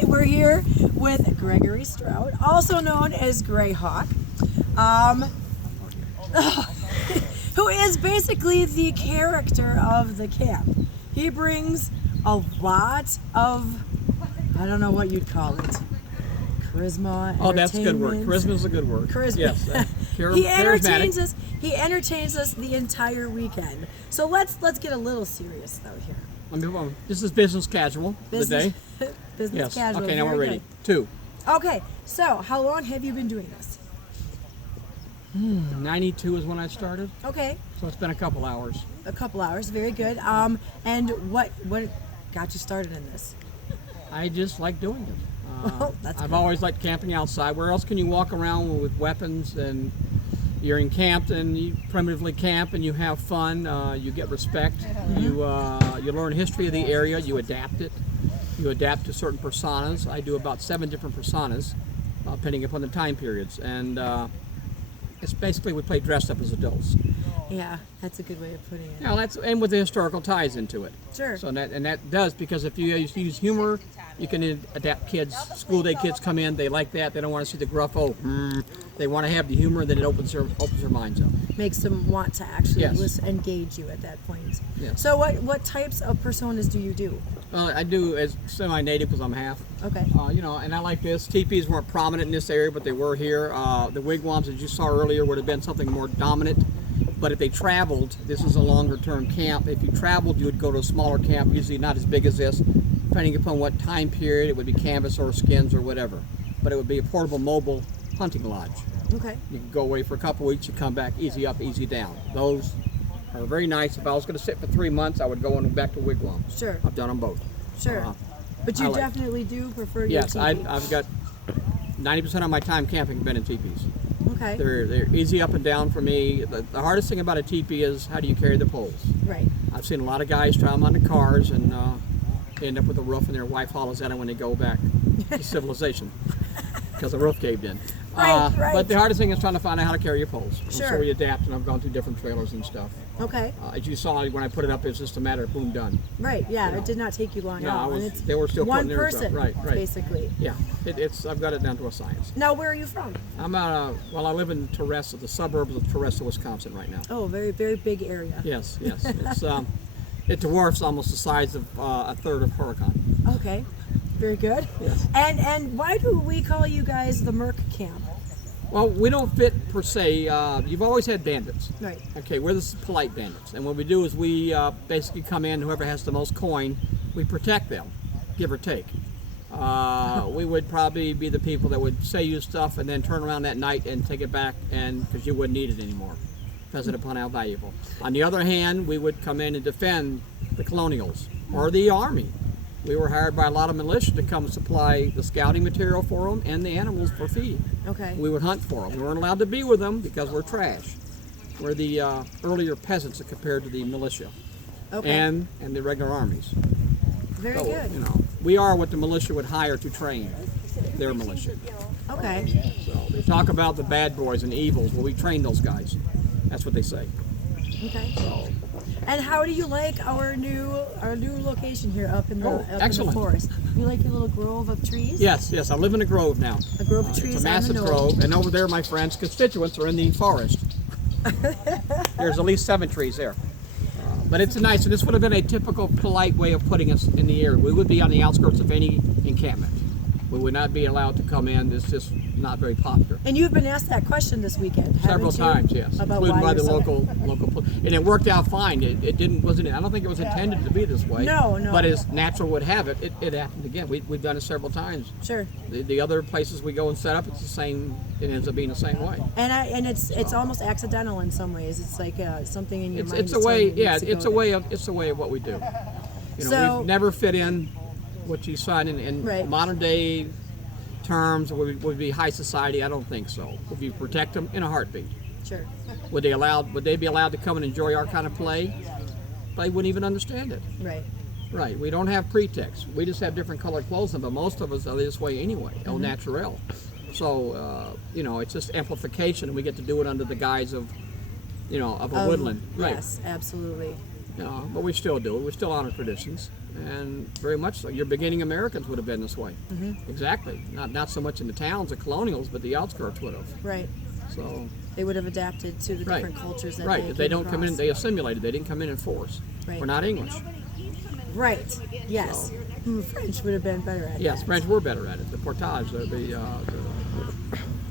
Tonight we're here with Gregory Strout, also known as Greyhawk, who is basically the character of the camp. He brings a lot of, I don't know what you'd call it, charisma. Oh, that's a good word. Charisma is a good word. Charisma. Yes. He entertains us. He entertains us the entire weekend. So let's get a little serious though here. This is business casual Business, today. business Yes. casual. Okay, now we're very ready. good. 2. Okay, so how long have you been doing this? 92 is when I started, Okay, so it's been a couple hours. a couple hours. Very good. And what got you started in this? I just like doing it. Well, that's I've good. always liked camping outside. Where else can you walk around with weapons and you're in camp and you primitively camp and you have fun, you get respect, you learn history of the area, you adapt it, you adapt to certain personas. I do about 7 different personas, depending upon the time periods, and it's basically we play dressed up as adults. Yeah, that's a good way of putting it. Now and with the historical ties into it. Sure. So that does, because if you use humor, you can adapt kids. School day kids come in, they like that. They don't want to see the gruff, they want to have the humor, then it opens their minds up. Makes them want to actually Yes. engage you at that point. Yes. So what types of personas do you do? I do as semi-native because I'm half. Okay. And I like this. Teepees weren't prominent in this area, but they were here. The wigwams, as you saw earlier, would have been something more dominant. But if they traveled, this is a longer-term camp. If you traveled, you would go to a smaller camp, usually not as big as this. Depending upon what time period, it would be canvas or skins or whatever. But it would be a portable, mobile hunting lodge. Okay. You can go away for a couple weeks, you come back, easy up, easy down. Those are very nice. If I was going to sit for 3 months, I would go back to wigwam. Sure. I've done them both. Sure. But I you like- definitely do prefer your Yes, teepee. I've got 90% of my time camping been in teepees. Okay. They're easy up and down for me. The hardest thing about a teepee is how do you carry the poles? Right. I've seen a lot of guys try them on the cars and they end up with a roof and their wife hollers at them when they go back to civilization because the roof caved in. Right. But the hardest thing is trying to find out how to carry your poles. And Sure. so we adapt, and I've gone through different trailers and stuff. Okay. As you saw when I put it up, it's just a matter of boom, done. Right. Yeah. You know. It did not take you long No, at all. I was- And it's they were still one putting theirs up. person, Right. basically. Yeah, I've got it down to a science. Now, where are you from? I'm I live in Teresa, the suburbs of Teresa, Wisconsin, right now. Oh, very, very big area. Yes. It's it dwarfs almost the size of a third of Huracan. Okay. Very good. Yes. And why do we call you guys the Merc Camp? Well, we don't fit per se. You've always had bandits. Right. Okay, we're the polite bandits, and what we do is we basically come in. Whoever has the most coin, we protect them, give or take. We would probably be the people that would say you stuff and then turn around that night and take it back, and because you wouldn't need it anymore, depending upon how valuable. On the other hand, we would come in and defend the colonials or the army. We were hired by a lot of militia to come supply the scouting material for them and the animals for feeding. Okay. We would hunt for them. We weren't allowed to be with them because we're trash. We're the earlier peasants compared to the militia Okay. and the regular armies. Very So, good. we are what the militia would hire to train their militia. Okay. So they talk about the bad boys and evils. Well, we train those guys. That's what they say. Okay. And how do you like our new location here up in the Excellent. forest? You like your little grove of trees? Yes. I live in a grove now. A grove of trees It's a on the massive knoll. grove, and over there, my friends' constituents are in the forest. There's at least 7 trees there. But it's nice, and this would have been a typical polite way of putting us in the area. We would be on the outskirts of any encampment. We would not be allowed to come in. It's just not very popular. And you've been asked that question this weekend, Several haven't you? times, yes, About including why by the you're so- local, and it worked out fine. It wasn't. I don't think it was intended to be this way. No. But as natural would have it, it happened again. We've done it several times. Sure. The other places we go and set up, it's the same. It ends up being the same way. And it's almost accidental in some ways. It's like something in your mind. It's a is way. telling you Yeah, needs to it's go a way there. of what we do. So- we've never fit in what you saw in Right. modern day terms. Would be high society. I don't think so. Would you protect them in a heartbeat? Sure. Would they be allowed to come and enjoy our kind of play? They wouldn't even understand it. Right. Right. We don't have pretext. We just have different colored clothes on, but most of us are this way anyway. Mm-hmm. Au naturel. So it's just amplification, and we get to do it under the guise of a woodland. Right. Yes, absolutely. But we still do. We still honor traditions, and very much so. Your beginning Americans would have been this way. Exactly. Not so much in the towns, the colonials, but the outskirts would have. Right. So They would have adapted to the Right. different cultures that right. they If they came don't come in, across. they assimilated. They didn't come in force. Right. We're not English. Right. Yes. French would have been better at Yes, that. French were better at it. The portage,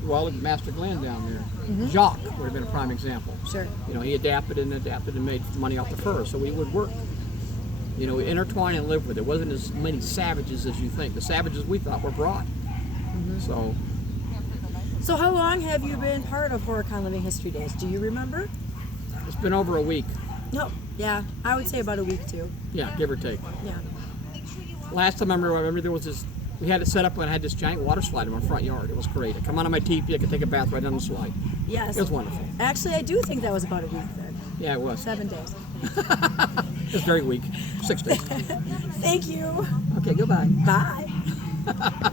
well, Master Glenn down there, Jacques would have been a prime example. Sure. He adapted and made money off the fur, so we would work. We intertwine and live with it. It wasn't as many savages as you think. The savages we thought were brought. So how long have you been part of HorrorCon Living History Days? Do you remember? It's been over a week. No. Yeah, I would say about a week too. Yeah, give or take. Yeah. Last time I remember there was this, we had it set up when I had this giant water slide in my front yard. It was great. I come out of my teepee, I could take a bath right down the slide. Yes. It was wonderful. Actually, I do think that was about a week then. Yeah, it was. 7 days. It was very weak. 6 days. Thank you. Okay, goodbye. Bye.